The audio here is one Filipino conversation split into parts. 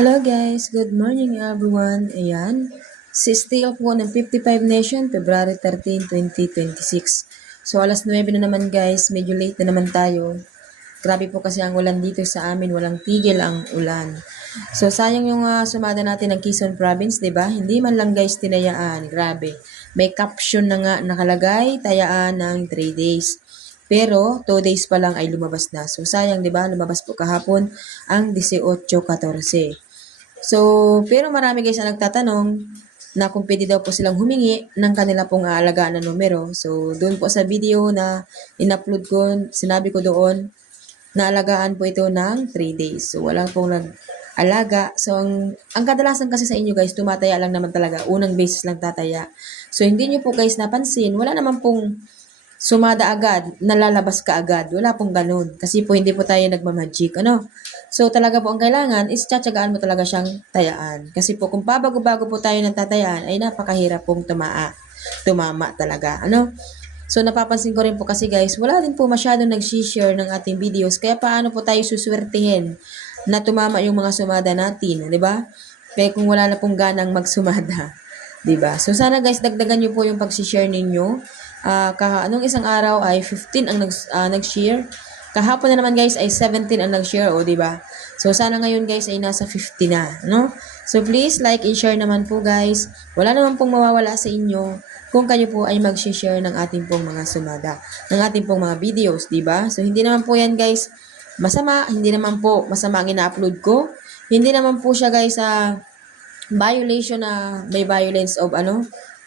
Hello guys, good morning everyone. Ayan, si Steel po ng 55 Nation, February 13, 2026. So alas 9 na naman guys, medyo late na naman tayo. Grabe po kasi ang ulan dito sa amin, walang tigil ang ulan. So sayang yung sumada natin ng Quezon Province, 'di ba? Hindi man lang guys tinayaan, grabe. May caption na nga nakalagay, tayaan ng 3 days. Pero 2 days pa lang ay lumabas na. So sayang 'di ba? Lumabas po kahapon ang 18-14. So, pero marami guys ang nagtatanong na kung pwede daw po silang humingi ng kanila pong aalagaan na numero. So, doon po sa video na in-upload ko, sinabi ko doon na alagaan po ito ng 3 days. So, wala pong nag-alaga. So, ang kadalasan kasi sa inyo guys, tumataya lang naman talaga. Unang basis lang tataya. So, hindi nyo po guys napansin, wala naman pong sumada agad, nalalabas ka agad. Wala pong ganun. Kasi po hindi po tayo nagmamagic. Ano? So talaga po ang kailangan is tsatsagaan mo talaga siyang tayaan. Kasi po kung pabago-bago po tayo ng tatayaan ay napakahirap pong tumama talaga. Ano? So napapansin ko rin po kasi guys, wala din po masyadong nag-share ng ating videos. Kaya paano po tayo suswertihin na tumama yung mga sumada natin, 'di ba? Kaya kung wala na pong ganang magsumada, 'di ba? So sana guys, dagdagan niyo po yung pag-share ninyo. Anong isang araw ay 15 ang nag-share. Kahapon na naman guys ay 17 ang nag-share, o di ba? So sana ngayon guys ay nasa 50 na, no? So please like and share naman po guys. Wala naman pong mawawala sa inyo kung kayo po ay mag-share ng ating pong mga sumada, ng ating pong mga videos, di ba? So hindi naman po yan guys masama, hindi naman po masama ang ina-upload ko. Hindi naman po siya guys violation na may violence of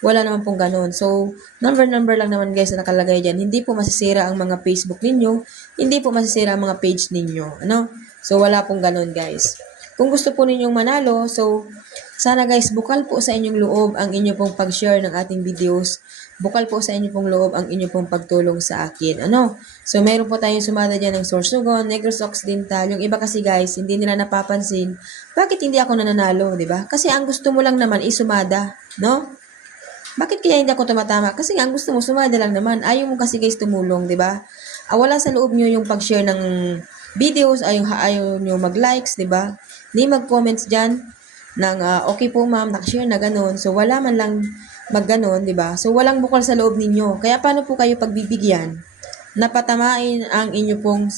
wala naman pong ganun. So, number lang naman guys na nakalagay dyan. Hindi po masisira ang mga Facebook ninyo. Hindi po masisira ang mga page ninyo. Ano? So, wala pong ganun guys. Kung gusto po ninyong manalo, so, sana guys, bukal po sa inyong loob ang inyo pong pag-share ng ating videos. Bukal po sa inyo pong loob ang inyo pong pagtulong sa akin. Ano? So, meron po tayong sumada dyan ng Sorsogon, Negros Occidental. Yung iba kasi guys, hindi nila napapansin. Bakit hindi ako nananalo, di ba? Kasi ang gusto mo lang naman is sumada, no? Bakit kaya hindi ako tumatama? Kasi nga, ang gusto mo, sumada lang naman. Ayaw mo kasi guys tumulong, di ba? Wala sa loob nyo yung pag-share ng videos, ayaw nyo mag-likes, di ba? Hindi mag-comments dyan ng, okay po ma'am, nakashare na ganun. So, wala man lang mag-ganon, di ba? So, walang bukal sa loob ninyo. Kaya paano po kayo pagbibigyan? Napatamain ang inyo pong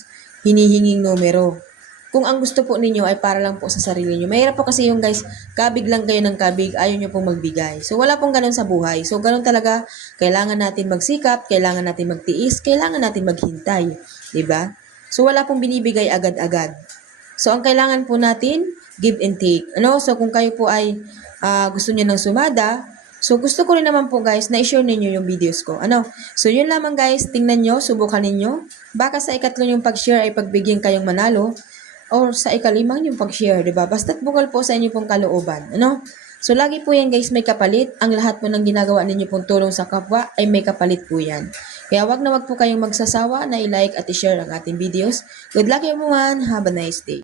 hinihinging numero. Kung ang gusto po ninyo ay para lang po sa sarili nyo. Mahirap po kasi yung guys, kabig lang kayo ng kabig, ayaw nyo pong magbigay. So wala pong ganun sa buhay. So ganun talaga, kailangan natin magsikap, kailangan natin magtiis, kailangan natin maghintay. Diba? So wala pong binibigay agad-agad. So ang kailangan po natin, give and take. Ano? So kung kayo po ay gusto niyo ng sumada, so gusto ko rin naman po guys na i-share ninyo yung videos ko. Ano? So yun lamang guys, tingnan nyo, subukan ninyo. Baka sa ikatlo yung pag-share ay pagbigyan kayong manalo or sa ikalimang yung pag-share, diba? Basta't bukal po sa inyo pong kalooban, ano? So, lagi po yan guys may kapalit. Ang lahat po ng ginagawa ninyo pong tulong sa kapwa ay may kapalit po yan. Kaya wag na wag po kayong magsasawa na i-like at i-share ang ating videos. Good luck everyone. Have a nice day.